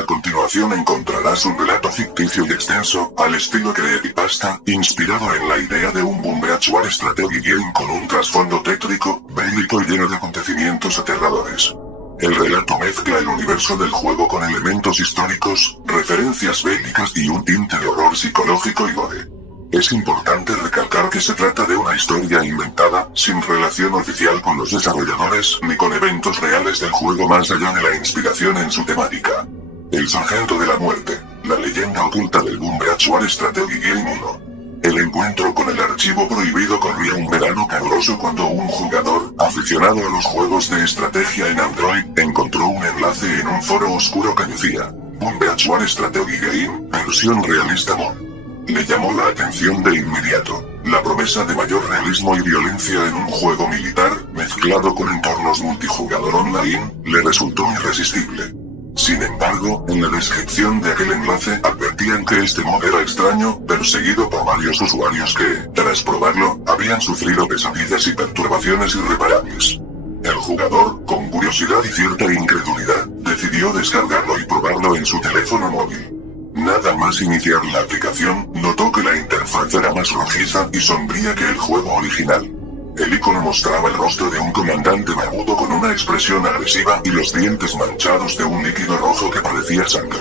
A continuación encontrarás un relato ficticio y extenso, al estilo creepypasta, inspirado en la idea de un boom virtual strategy game con un trasfondo tétrico, bélico y lleno de acontecimientos aterradores. El relato mezcla el universo del juego con elementos históricos, referencias bélicas y un tinte de horror psicológico y gore. Es importante recalcar que se trata de una historia inventada, sin relación oficial con los desarrolladores ni con eventos reales del juego más allá de la inspiración en su temática. El Sargento de la Muerte, la leyenda oculta del Boom Virtual Strategy Game 1. El encuentro con el archivo prohibido corría un verano caluroso cuando un jugador, aficionado a los juegos de estrategia en Android, encontró un enlace en un foro oscuro que decía, Boom Virtual Strategy Game, versión realista mod. Le llamó la atención de inmediato. La promesa de mayor realismo y violencia en un juego militar, mezclado con entornos multijugador online, le resultó irresistible. Sin embargo, en la descripción de aquel enlace advertían que este mod era extraño, perseguido por varios usuarios que, tras probarlo, habían sufrido pesadillas y perturbaciones irreparables. El jugador, con curiosidad y cierta incredulidad, decidió descargarlo y probarlo en su teléfono móvil. Nada más iniciar la aplicación, notó que la interfaz era más rojiza y sombría que el juego original. El icono mostraba el rostro de un comandante barbudo con una expresión agresiva y los dientes manchados de un líquido rojo que parecía sangre.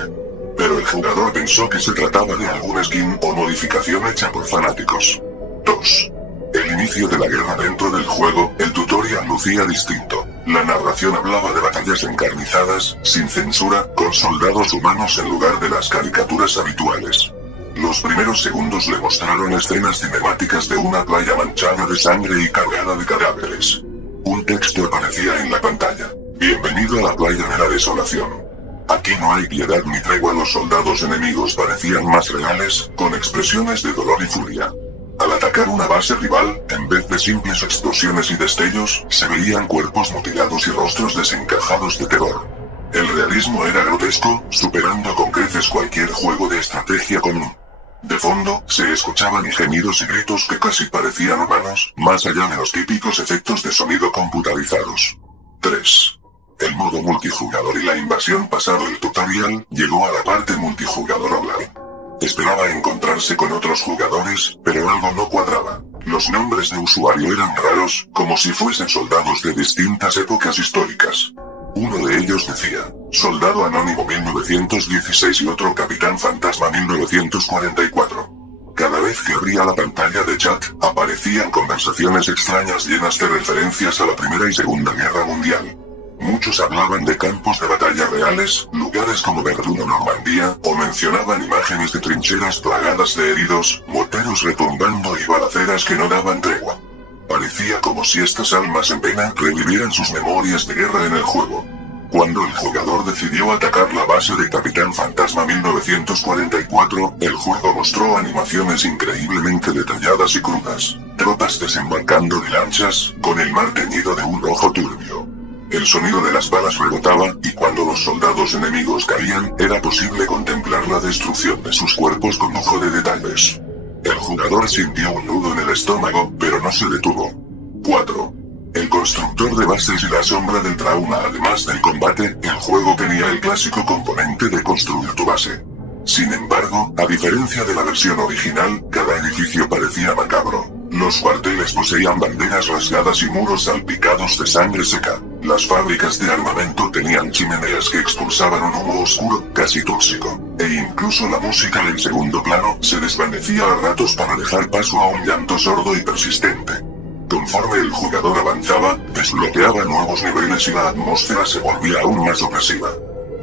Pero el jugador pensó que se trataba de algún skin o modificación hecha por fanáticos. 2. El inicio de la guerra dentro del juego, el tutorial lucía distinto. La narración hablaba de batallas encarnizadas, sin censura, con soldados humanos en lugar de las caricaturas habituales. Los primeros segundos le mostraron escenas cinemáticas de una playa manchada de sangre y cargada de cadáveres. Un texto aparecía en la pantalla. Bienvenido a la playa de la desolación. Aquí no hay piedad ni tregua. Los soldados enemigos parecían más reales, con expresiones de dolor y furia. Al atacar una base rival, en vez de simples explosiones y destellos, se veían cuerpos mutilados y rostros desencajados de terror. El realismo era grotesco, superando con creces cualquier juego de estrategia común. De fondo, se escuchaban gemidos y gritos que casi parecían humanos, más allá de los típicos efectos de sonido computarizados. 3. El modo multijugador y la invasión. Pasado el tutorial, llegó a la parte multijugador online. Esperaba encontrarse con otros jugadores, pero algo no cuadraba. Los nombres de usuario eran raros, como si fuesen soldados de distintas épocas históricas. Uno de ellos decía, Soldado Anónimo 1916 y otro Capitán Fantasma 1944. Cada vez que abría la pantalla de chat, aparecían conversaciones extrañas llenas de referencias a la Primera y Segunda Guerra Mundial. Muchos hablaban de campos de batalla reales, lugares como Verdún o Normandía, o mencionaban imágenes de trincheras plagadas de heridos, morteros retumbando y balaceras que no daban tregua. Parecía como si estas almas en pena revivieran sus memorias de guerra en el juego. Cuando el jugador decidió atacar la base de Capitán Fantasma 1944, el juego mostró animaciones increíblemente detalladas y crudas. Tropas desembarcando de lanchas, con el mar teñido de un rojo turbio. El sonido de las balas rebotaba, y cuando los soldados enemigos caían, era posible contemplar la destrucción de sus cuerpos con lujo de detalles. El jugador sintió un nudo en el estómago, pero no se detuvo. 4. El constructor de bases y la sombra del trauma. Además del combate, el juego tenía el clásico componente de construir tu base. Sin embargo, a diferencia de la versión original, cada edificio parecía macabro. Los cuarteles poseían banderas rasgadas y muros salpicados de sangre seca. Las fábricas de armamento tenían chimeneas que expulsaban un humo oscuro, casi tóxico. E incluso la música del segundo plano se desvanecía a ratos para dejar paso a un llanto sordo y persistente. Conforme el jugador avanzaba, desbloqueaba nuevos niveles y la atmósfera se volvía aún más opresiva.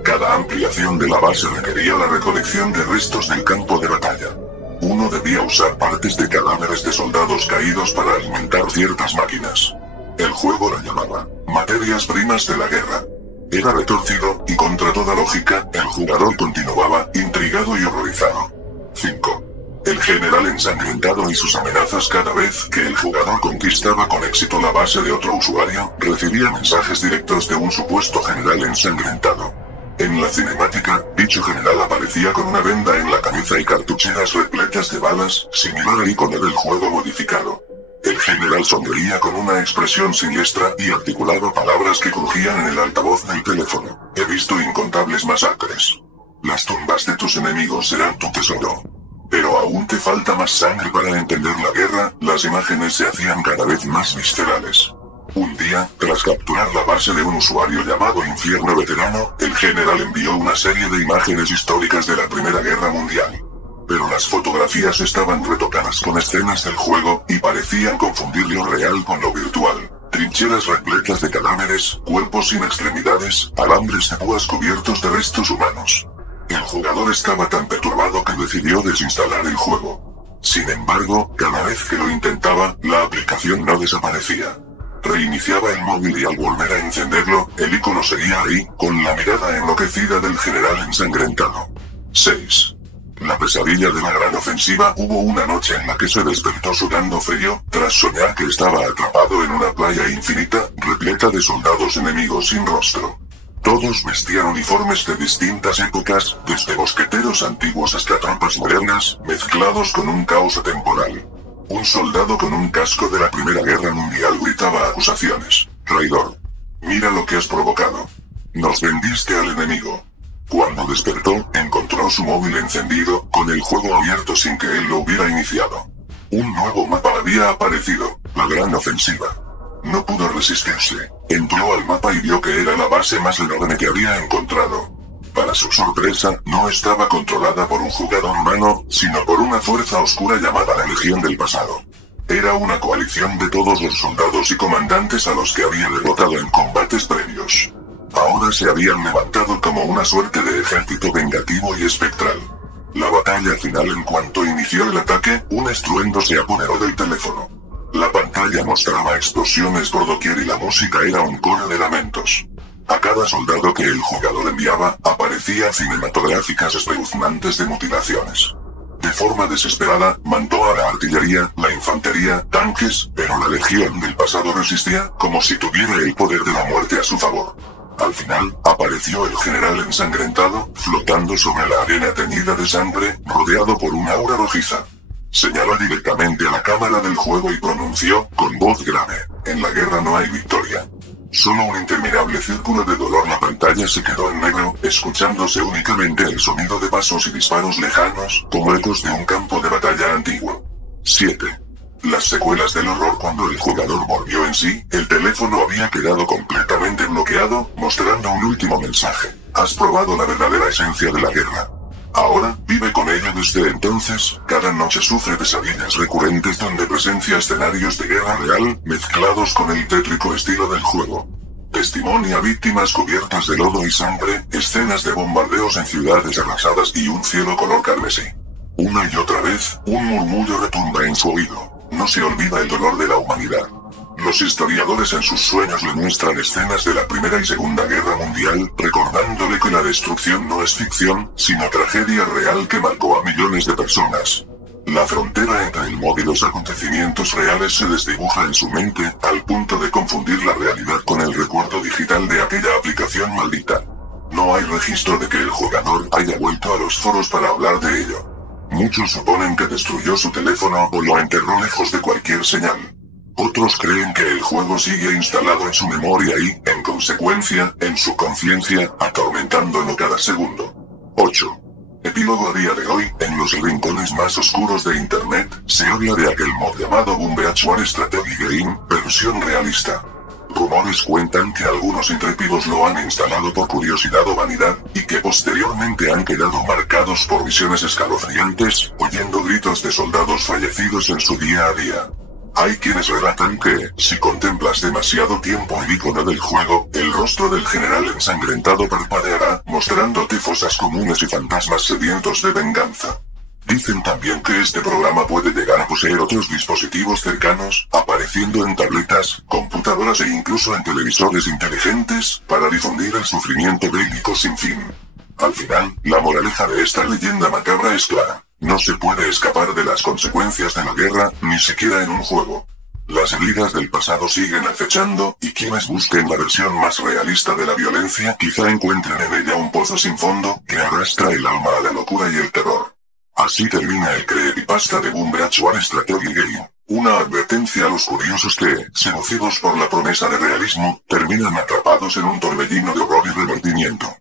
Cada ampliación de la base requería la recolección de restos del campo de batalla. Uno debía usar partes de cadáveres de soldados caídos para alimentar ciertas máquinas. El juego la llamaba materias primas de la guerra. Era retorcido, y contra toda lógica, el jugador continuaba, intrigado y horrorizado. 5. El general ensangrentado y sus amenazas. Cada vez que el jugador conquistaba con éxito la base de otro usuario, recibía mensajes directos de un supuesto general ensangrentado. En la cinemática, dicho general aparecía con una venda en la cabeza y cartucheras repletas de balas, similar al icono del juego modificado. El general sonreía con una expresión siniestra y articulaba palabras que crujían en el altavoz del teléfono. He visto incontables masacres. Las tumbas de tus enemigos serán tu tesoro. Pero aún te falta más sangre para entender la guerra, las imágenes se hacían cada vez más viscerales. Un día, tras capturar la base de un usuario llamado Infierno Veterano, el general envió una serie de imágenes históricas de la Primera Guerra Mundial. Pero las fotografías estaban retocadas con escenas del juego, y parecían confundir lo real con lo virtual. Trincheras repletas de cadáveres, cuerpos sin extremidades, alambres de púas cubiertos de restos humanos. El jugador estaba tan perturbado que decidió desinstalar el juego. Sin embargo, cada vez que lo intentaba, la aplicación no desaparecía. Reiniciaba el móvil y al volver a encenderlo, el icono seguía ahí, con la mirada enloquecida del general ensangrentado. 6. La pesadilla de la gran ofensiva. Hubo una noche en la que se despertó sudando frío, tras soñar que estaba atrapado en una playa infinita, repleta de soldados enemigos sin rostro. Todos vestían uniformes de distintas épocas, desde mosqueteros antiguos hasta tropas modernas, mezclados con un caos atemporal. Un soldado con un casco de la Primera Guerra Mundial gritaba acusaciones. Traidor. Mira lo que has provocado. Nos vendiste al enemigo. Cuando despertó, encontró su móvil encendido, con el juego abierto sin que él lo hubiera iniciado. Un nuevo mapa había aparecido, la gran ofensiva. No pudo resistirse. Entró al mapa y vio que era la base más enorme que había encontrado. Para su sorpresa, no estaba controlada por un jugador humano, sino por una fuerza oscura llamada la Legión del Pasado. Era una coalición de todos los soldados y comandantes a los que había derrotado en combates previos. Ahora se habían levantado como una suerte de ejército vengativo y espectral. La batalla final. En cuanto inició el ataque, un estruendo se apoderó del teléfono. La pantalla mostraba explosiones por doquier y la música era un coro de lamentos. A cada soldado que el jugador enviaba, aparecían cinematográficas espeluznantes de mutilaciones. De forma desesperada, mandó a la artillería, la infantería, tanques, pero la Legión del Pasado resistía, como si tuviera el poder de la muerte a su favor. Al final, apareció el general ensangrentado, flotando sobre la arena teñida de sangre, rodeado por una aura rojiza. Señaló directamente a la cámara del juego y pronunció, con voz grave, en la guerra no hay victoria. Solo un interminable círculo de dolor. La pantalla se quedó en negro, escuchándose únicamente el sonido de pasos y disparos lejanos, como ecos de un campo de batalla antiguo. 7. Las secuelas del horror. Cuando el jugador volvió en sí, el teléfono había quedado completamente bloqueado, mostrando un último mensaje. Has probado la verdadera esencia de la guerra. Ahora, vive con ella. Desde entonces, cada noche sufre pesadillas recurrentes donde presencia escenarios de guerra real, mezclados con el tétrico estilo del juego. Testimonia víctimas cubiertas de lodo y sangre, escenas de bombardeos en ciudades arrasadas y un cielo color carmesí. Una y otra vez, un murmullo retumba en su oído. No se olvida el dolor de la humanidad. Los historiadores en sus sueños le muestran escenas de la Primera y Segunda Guerra Mundial, recordándole que la destrucción no es ficción, sino tragedia real que marcó a millones de personas. La frontera entre el modo y los acontecimientos reales se desdibuja en su mente, al punto de confundir la realidad con el recuerdo digital de aquella aplicación maldita. No hay registro de que el jugador haya vuelto a los foros para hablar de ello. Muchos suponen que destruyó su teléfono o lo enterró lejos de cualquier señal. Otros creen que el juego sigue instalado en su memoria y, en consecuencia, en su conciencia, atormentándolo cada segundo. 8. Epílogo. A día de hoy, en los rincones más oscuros de Internet, se habla de aquel mod llamado Boombeachware Strategy Game, versión realista. Rumores cuentan que algunos intrépidos lo han instalado por curiosidad o vanidad, y que posteriormente han quedado marcados por visiones escalofriantes, oyendo gritos de soldados fallecidos en su día a día. Hay quienes relatan que, si contemplas demasiado tiempo el icono del juego, el rostro del general ensangrentado parpadeará, mostrándote fosas comunes y fantasmas sedientos de venganza. Dicen también que este programa puede llegar a poseer otros dispositivos cercanos, apareciendo en tabletas, computadoras e incluso en televisores inteligentes, para difundir el sufrimiento bélico sin fin. Al final, la moraleja de esta leyenda macabra es clara. No se puede escapar de las consecuencias de la guerra, ni siquiera en un juego. Las heridas del pasado siguen acechando, y quienes busquen la versión más realista de la violencia quizá encuentren en ella un pozo sin fondo, que arrastra el alma a la locura y el terror. Así termina el creepypasta de Boombeachware Strategy Game. Una advertencia a los curiosos que, seducidos por la promesa de realismo, terminan atrapados en un torbellino de horror y remordimiento.